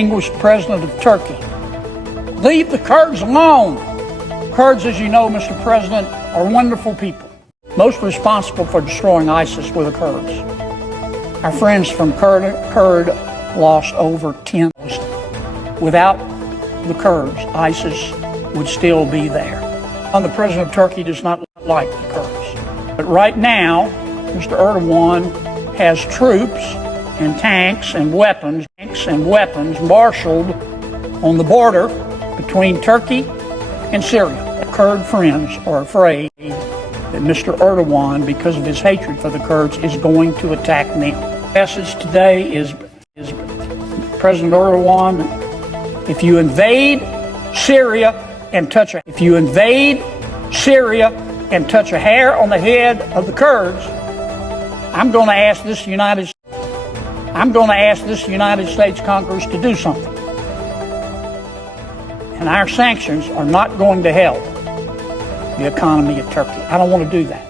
Distinguished President of Turkey, leave the Kurds alone. Kurds, as you know, Mr. President, are wonderful people. Most responsible for destroying ISIS were the Kurds. Our friends from Kurd lost over 10. Without the Kurds, ISIS would still be there. And the President of Turkey does not like the Kurds. But right now, Mr. Erdogan has troops and tanks and weapons marshaled on the border between Turkey and Syria. Kurd friends are afraid that Mr. Erdogan, because of his hatred for the Kurds, is going to attack them. The message today is President Erdogan, if you invade Syria and touch a hair on the head of the Kurds, I'm going to ask this United States Congress to do something. And our sanctions are not going to help the economy of Turkey. I don't want to do that.